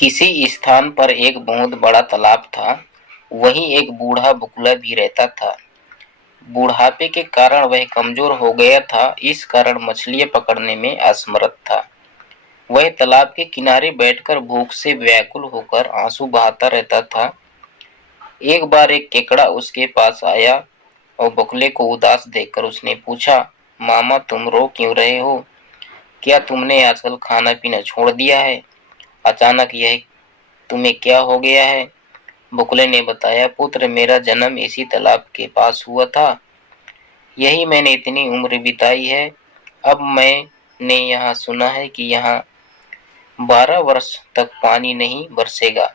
किसी स्थान पर एक बहुत बड़ा तालाब था। वहीं एक बूढ़ा बगुला भी रहता था। बुढ़ापे के कारण वह कमजोर हो गया था, इस कारण मछलियां पकड़ने में असमर्थ था। वह तालाब के किनारे बैठकर भूख से व्याकुल होकर आंसू बहाता रहता था। एक बार एक केकड़ा उसके पास आया और बगुले को उदास देखकर उसने पूछा, मामा तुम रो क्यों रहे हो? क्या तुमने आजकल खाना पीना छोड़ दिया है? अचानक यह तुम्हें क्या हो गया है? बगुले ने बताया, पुत्र मेरा जन्म इसी तालाब के पास हुआ था। यही मैंने इतनी उम्र बिताई है। अब मैंने यहाँ सुना है कि यहाँ 12 वर्ष तक पानी नहीं बरसेगा।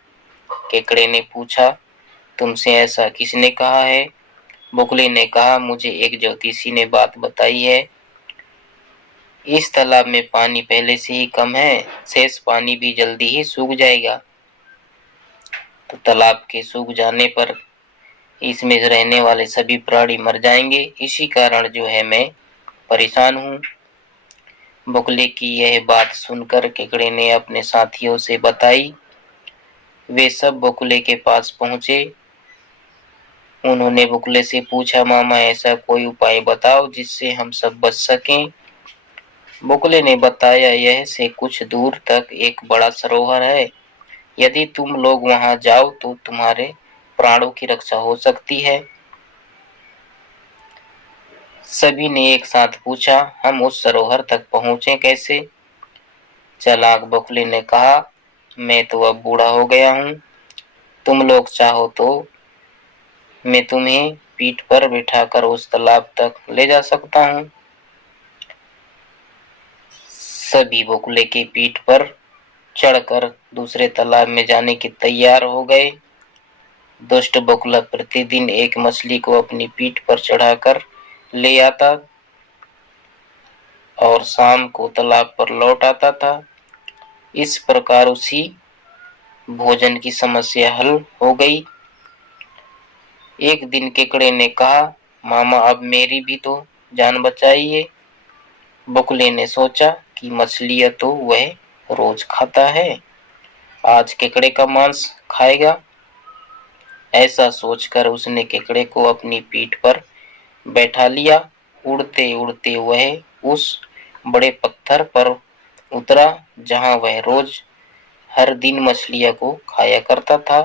केकड़े ने पूछा, तुमसे ऐसा किसने कहा है? बगुले ने कहा, मुझे एक ज्योतिषी ने बात बताई है। इस तालाब में पानी पहले से ही कम है, शेष पानी भी जल्दी ही सूख जाएगा। तो तालाब के सूख जाने पर इसमें रहने वाले सभी प्राणी मर जाएंगे। इसी कारण जो है मैं परेशान हूँ। बगुले की यह बात सुनकर केकड़े ने अपने साथियों से बताई। वे सब बगुले के पास पहुंचे। उन्होंने बगुले से पूछा, मामा ऐसा कोई उपाय बताओ जिससे हम सब बच सकें। बगुले ने बताया, यह से कुछ दूर तक एक बड़ा सरोवर है। यदि तुम लोग वहां जाओ तो तुम्हारे प्राणों की रक्षा हो सकती है। सभी ने एक साथ पूछा, हम उस सरोवर तक पहुंचे कैसे? चालाक बगुले ने कहा, मैं तो अब बूढ़ा हो गया हूँ। तुम लोग चाहो तो मैं तुम्हें पीठ पर बिठाकर उस तालाब तक ले जा सकता हूँ। सभी बगुले की पीठ पर चढ़कर दूसरे तालाब में जाने के तैयार हो गए। दुष्ट बगुला प्रतिदिन एक मछली को अपनी पीठ पर चढ़ाकर ले आता और शाम को तालाब पर लौट आता था। इस प्रकार उसी भोजन की समस्या हल हो गई। एक दिन केकड़े ने कहा, मामा अब मेरी भी तो जान बचाइए। बगुले ने सोचा कि मछलियां तो वह रोज खाता है, आज केकड़े का मांस खाएगा। ऐसा सोचकर उसने केकड़े को अपनी पीठ पर बैठा लिया। उड़ते उड़ते वह उस बड़े पत्थर पर उतरा जहां वह रोज हर दिन मछलियों को खाया करता था।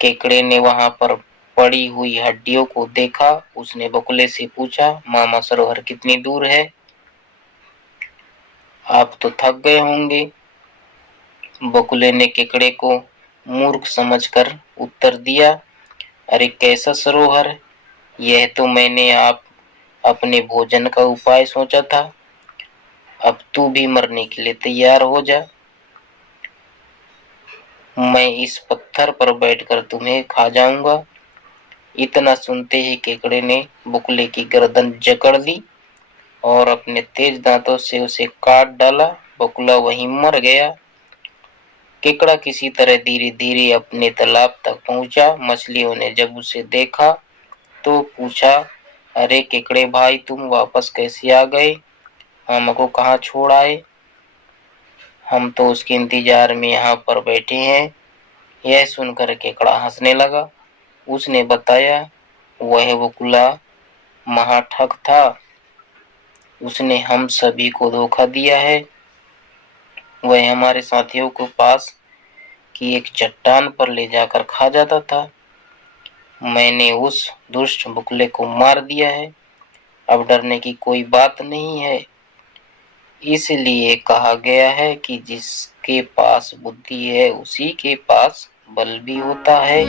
केकड़े ने वहां पर पड़ी हुई हड्डियों को देखा। उसने बगुले से पूछा, मामा सरोवर कितनी दूर है? आप तो थक गए होंगे। बगुले ने केकड़े को मूर्ख समझकर उत्तर दिया, अरे कैसा सरोवर? यह तो मैंने आप अपने भोजन का उपाय सोचा था। अब तू भी मरने के लिए तैयार हो जा। मैं इस पत्थर पर बैठकर तुम्हें खा जाऊंगा। इतना सुनते ही केकड़े ने बगुले की गर्दन जकड़ ली और अपने तेज दांतों से उसे काट डाला। बगुला वहीं मर गया। केकड़ा किसी तरह धीरे धीरे अपने तालाब तक पहुंचा। मछलियों ने जब उसे देखा तो पूछा, अरे केकड़े भाई तुम वापस कैसे आ गए? हमको कहाँ छोड़ आए? हम तो उसके इंतजार में यहाँ पर बैठे हैं। यह सुनकर केकड़ा हंसने लगा। उसने बताया, वह बगुला महाठग था। उसने हम सभी को धोखा दिया है। वह हमारे साथियों को पास की एक चट्टान पर ले जाकर खा जाता था। मैंने उस दुष्ट बगुले को मार दिया है। अब डरने की कोई बात नहीं है। इसलिए कहा गया है कि जिसके पास बुद्धि है उसी के पास बल भी होता है।